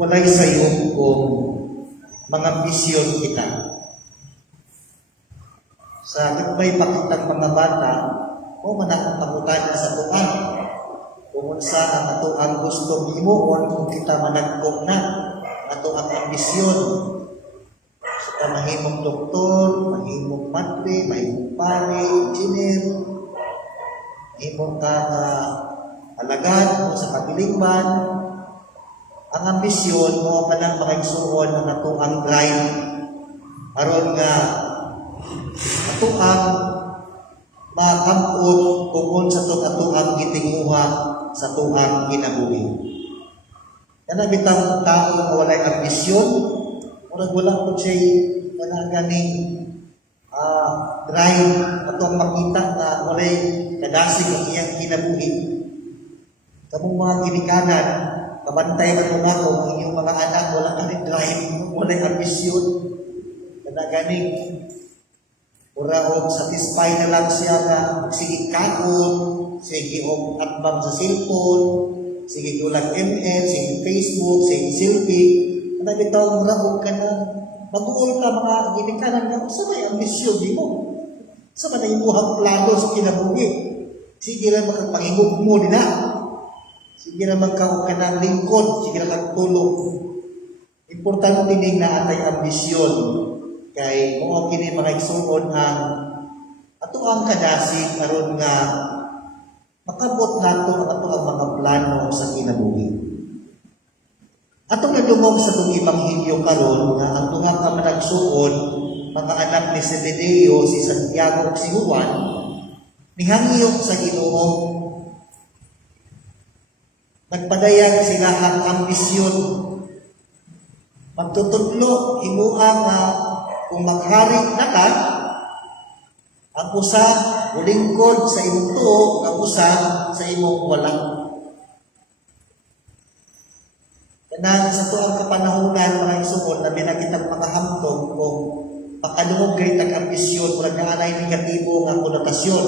walay sayo kung mga bisyon kita. Sa nagmay pakitang mga bata, o manakang pangutanan sa tuan. Kung unsa ang ato ang gustong himuon, kung kita managkong na, ato ang ambisyon. Sa mahimong doktor, mahimong madre, mahimong pare, engineer, mahimong ka alagad o sa kabilingman. Ang ambisyon mo pa nang makaigsuon ang ato ang drive aron nga ato ang makampot kung sa ato ang gitinguha sa tuang kinabuhi. Yan ang bitang tao na walay ambisyon, murag wala po siya ganing drive ato ang makita na walay kadasig ang iyang kinabuhi. Kamong mga kinikanan, kabantay ka kung ako, ang inyong mga anak, wala ka rin drive, wala ambisyon. Kada ganing, ura o satisfy na lang siya na sige kakot, sige o atbang sa cellphone, sige ulang ML, sige Facebook, sige selfie. Kada bitaw, mura o ka na, mag-uol ka mga ginikanan na, sa may ambisyon di mo. Sa man ang imuhang plano sa kinabuhi. Sige lang makapangingog mo din na. Sige na magkaroon ka ng lingkod, sige na magtulog. Importante din na atay ambisyon. Kay kung ang kini mga igsuon ang ato ang kadasig aron nga makabot nato ang ato ang mga plano sa kinabuhi. Atong nadungog sa itong Ebanghelyo karon nga ang tunga ka managsuon mga anak ni Zebedeo, si Santiago ug si Juan, nihangiyok sa Ginoo. Nagpadayag sila ang ambisyon. Magtutudlo, himuang kung maghari na ka, ang usa o lingkod sa imong tuo, ang usa sa imong wala. Kanang sa tuang kapanahunan, mga isuon, na binakitang mga hamtong kung makadungog kayo tag-ambisyon, mula nga anay negatibo nga konotasyon.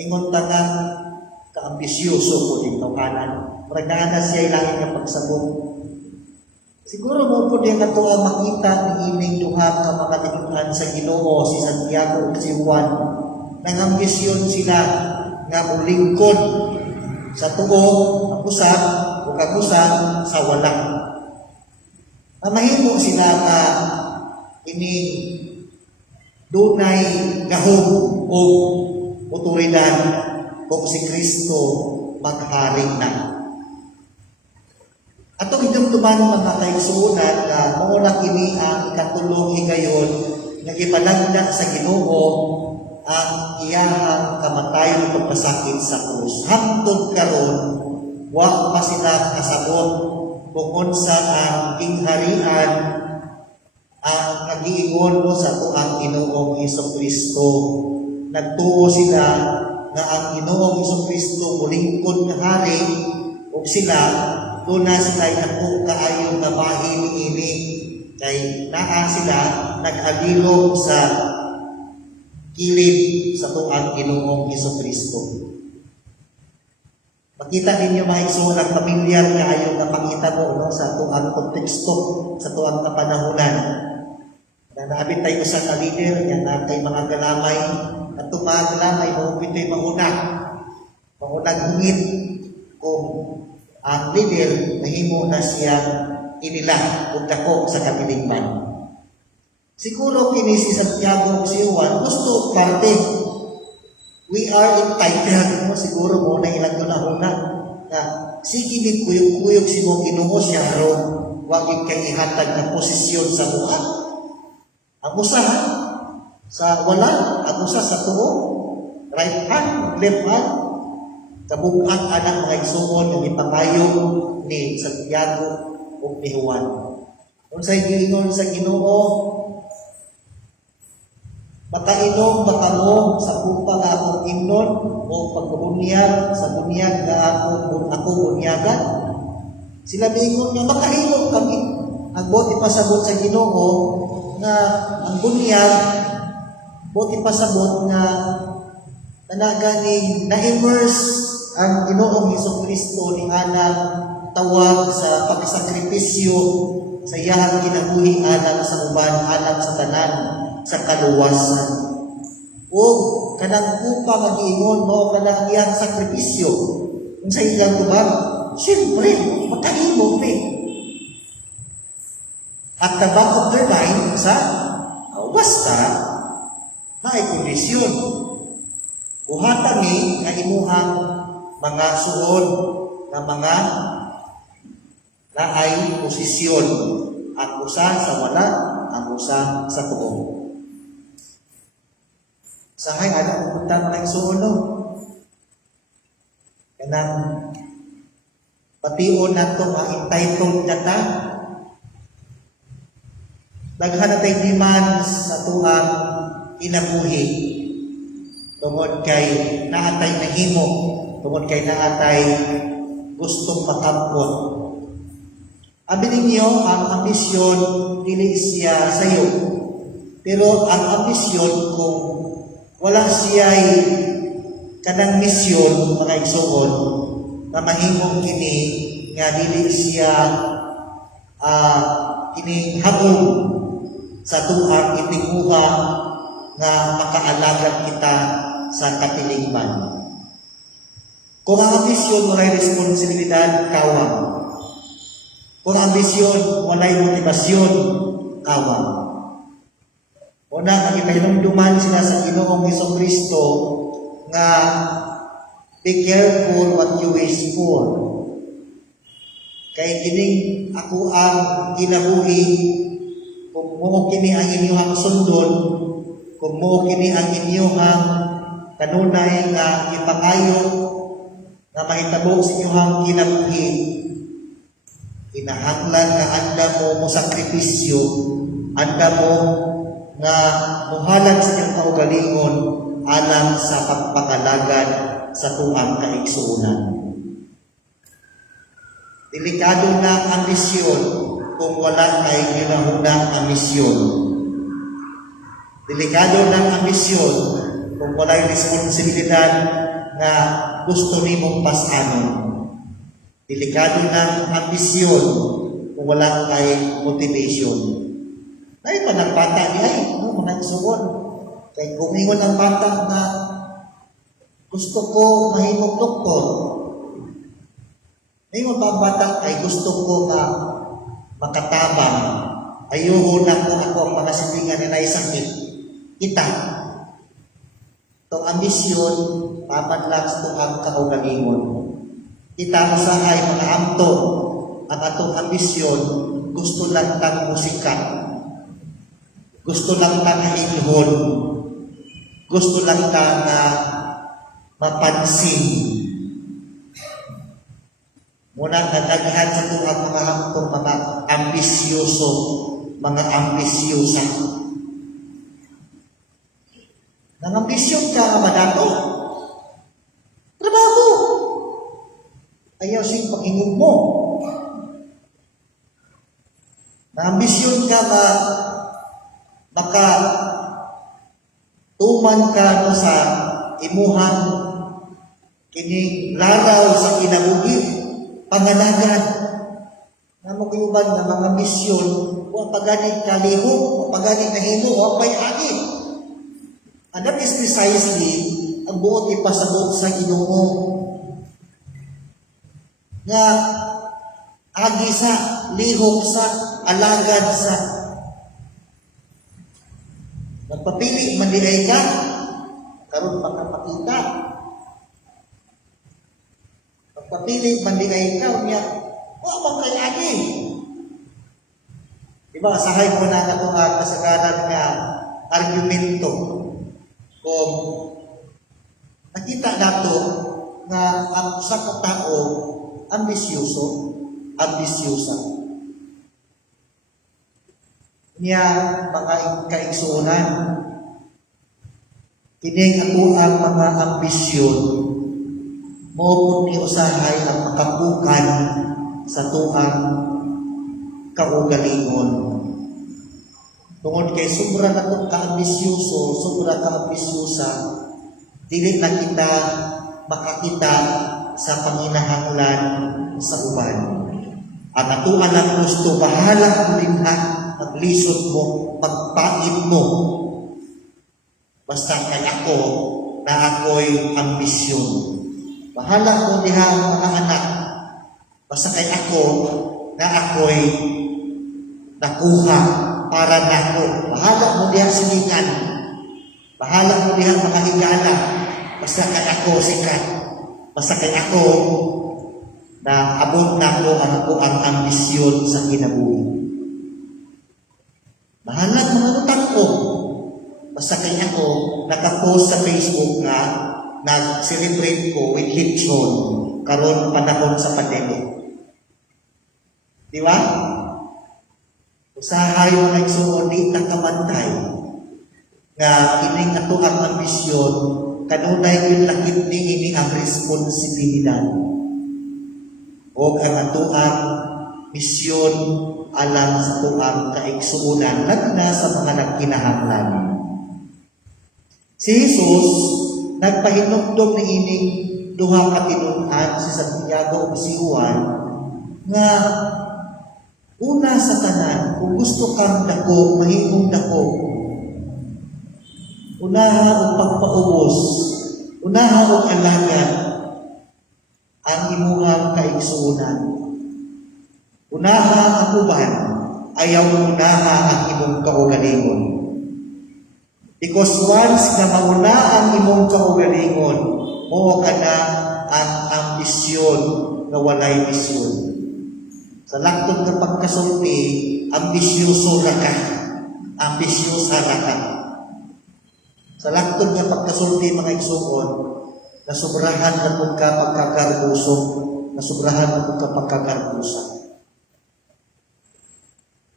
Ingon tangang ka-ambisyoso po dito kanan. Maragdaan siya ilangin ng pagsabong. Siguro mo po din na ito ang makita ng ining duha ka mga tinunan sa Ginoo, si Santiago at si Juan. Nang ambisyon sila nga mulingkod sa tuo, ang usa, o kagusa sa wala. Mahimo sila nga ining dunay gahom o otoridad kung si Kristo maghari na. Atong hinumduman mga kaigsuunan na muna kini ang katulong higayon nga gipanagda sa Ginoo ang iyahang kamatayon ug pagpasakit sa krus. Hangtod karon wa pa sila kasabot kung unsa ang kingharian ang nagiingon sa tuang Ginoong Hesukristo. Nagtuo sila na ang Ginoong Hesukristo mulingkod nga hari ug sila kuna sila ako kaayo nga bahin ini kay naa sila nag-agilom sa kilid sa tuang Ginoong Hesukristo. Makita ninyo mga igsoon ang pamilyar kaayo nga pakita mo no, sa tuang konteksto, sa tuang kapanahunan. Na naabit tayo sa ka-leader, yan na kay mga galamay at mga galamay, mahupito'y mauna. Maunang hungit kung ang leader nahimo na siya inila o dako sa kabilingman. Siguro kini si Santiago o si Juan gusto parte. We are entitled mo siguro mo na ilang na na sige ni kuyog-kuyog si mong Ginoo siya ron wagig kay ihatag na posisyon sa buhat. Ang usa sa wala, ang usa sa tuo, right hand, left hand, kabubuan anak mga igsuon ng ipangayo ni Santiago o ni Juan. Kung sa giingon sa Ginoo, makainom makamo sa kupang akong imnon o pagbunyag sa bunyag na ako bunyagan. Sila mingon nga makahimo kami. Ang buti pasabot sa Ginoo nga ang bunyag buti pasabot nga nanaganing na-immerse ang Ginoong Hesukristo ni anak tawag sa pagsakripisyo sa iyang kinabuhi alam sa uban, alam sa tanan, sa kaluwasan. O kanang upa nga giingon mo kanang iyang sakripisyo kung sa iyang uban, siyempre, makahimo ni. At the back of their mind, sa wasta, may kondisyon. Buhatan ni nga imuhang mga suod na mga naay posisyon. Ang usa sa wala, ang usa sa tuo. Sahay, ano pupunta mo ng suod, no? Kanang patiyon na ito, entitled na ta. Daghan na tayo demands sa tuang inabuhi. Tungod kay naatay nahimo, tungod kay naatay gustong makampot. Abi ninyo, ang ambisyon dili siya sayo. Pero ang ambisyon kung wala siya'y kanang misyon, mga igsoon, na mahimong kini nga dili siya kini hagom sa tuang itinguha nga makaalagan kita sa katilingban. Kung ang ambisyon walay responsibilidad, kawang. Kung ang ambisyon walay motibasyon, kawang. Una, nagipahilumduman sila sa Ginoong Hesukristo nga be careful what you wish for. Kay kining ako ang kinabuhi, kung mo kini ang inyong sundon, kung mo kini ang inyong kanunay nga ipangayo na mahitabo sa inyong kinabuhi, kinahanglan nga anda mo sakripisyo, anda mo nga muhalad sa inyong kaugalingon alang sa pagpangalagan sa tuang kaigsuunan. Delikado na ang ambisyon kung wala kay ginahunang ambisyon. Delikado na ang ambisyon kung wala responsibilidad na gusto nimong pasanon. Delikado na ang ambisyon kung wala kay motivation. Ay, panagpata niya mga isuon. Kaya kung ingon ang bata na gusto ko mahimong doktor, ingon pa ang bata ay gusto ko makatabang, ayoko na kung ako ang mga silingan na naisakit. Kita. Itong ambisyon, papadlak sa itong kaugalingon. Kita usahay mga amto, ang atong ambisyon, gusto lang tang musika. Gusto lang ta na ilhon. Gusto lang ta na mapansin. Muna kadaghan sa itong mga hamtong mga ambisyoso, mga ambisyosa. Nangambisyon ka nga madato. Trabaho. Ayaw siyang pag-ingog mo. Nangambisyon ka nga maka tuman ka sa imuhang kini laraw sa kinabuhi pangalagan na maguyuban ng mga misyon o paganig kalihok o paganig nahimo o pay-agi. And that is precisely ang buot ipasabot sa Ginoo nga agi sa lihok sa alagad sa magpapili, mandiay ka, karon makapakita. Magpapili, mandiay ka, niya, huwag kay agi. Diba, asahay ko na itong kasagaran nga argumento kung nakita nato nga ang sa katao ambisyoso, ambisyosa. Niya mga kaigsuunan. Kining ako ang mga ambisyon mo kung ni usahay ang makapukan sa tuang kaugalingon. Tungod kay sobra na itong kaambisyoso, sobra kaambisyosa, dili na kita makakita sa panginahanglan sa uban. Ang atuan ang gusto, bahala mo din ha, maglisod mo, pagpain mo. Basta kay ako na ako'y ambisyon. Bahala mo diha ang mga anak. Basta kay ako na ako'y nakuha para na ako. Bahala mo diha sinikan. Bahala mo diha mga higala. Basta kay ako sikat. Basta kay ako na abot na ako ang ambisyon sa kinabuhi. Bahala mga utang ko. Basta kay ako nakapost sa Facebook nga nag-celebrate ko with Hitchon karon panahon sa pandemic. Di ba? Usahay mo na igsuon di nakamantay nga kining ato ang ambisyon kanunay yung lakit ni ini ang responsibilidad o ang ato ang misyon alang sa ato ang kaigsuunan lagna sa mga nagkinahanglan. Si Jesus nagpahinumdom ni ining duha ka tinud-an si Santiago o si Juan nga una sa tanan kung gusto kang dako mahimong dako, unaha og pagpaubos, unaha og alagad ang imuhang kaigsuunan. Unaha ang uban, ayaw unaha ang imong kaugalingon. Because once na mauna ang imong kaugalingon, mo ka na ang ambisyon na walay misyon. Sa laktod ng pagkasulti, ambisyoso na ka. Ambisyosa na ka. Sa laktod ng pagkasulti, mga igsuon, nasubrahan na kung ka pagkakarbuso, nasubrahan na kung ka pagkakarbusa.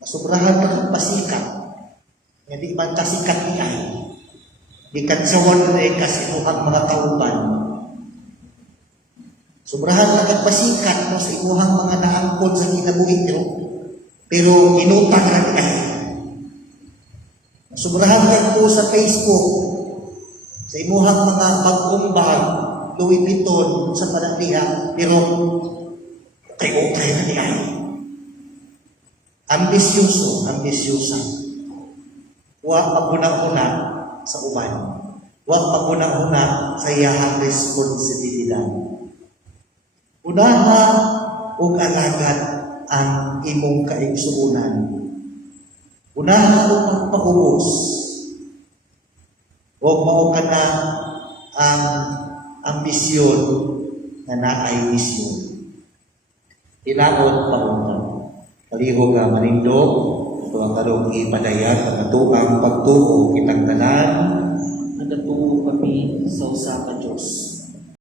Nasubrahan na kung pasikat. Hindi man kasikat ni ay. Di kansawan na kasinuhang mga kauban. Sobrahan na kagpasikat no, sa imuhang mga naangkod sa kinabuhi nyo, pero inutang na ay. Sobrahan ka po sa Facebook, sa imuhang mga mag-umbag, Louis Vuitton sa panagdiha, pero okay na ni ay. Ambisyosa. Huwag maguna-una sa uban. Huwag maguna-una sa iyahang responsibilidad. Unaha o alagad ang imong kaigsuunan. Unaha o pagpaubos. Huwag mao ka na ang ambisyon na naay misyon. Tinaod paunta. Kalihog nga manindog, ito ang kalong ipadayat, ang atuang pagtuo kitang tanan,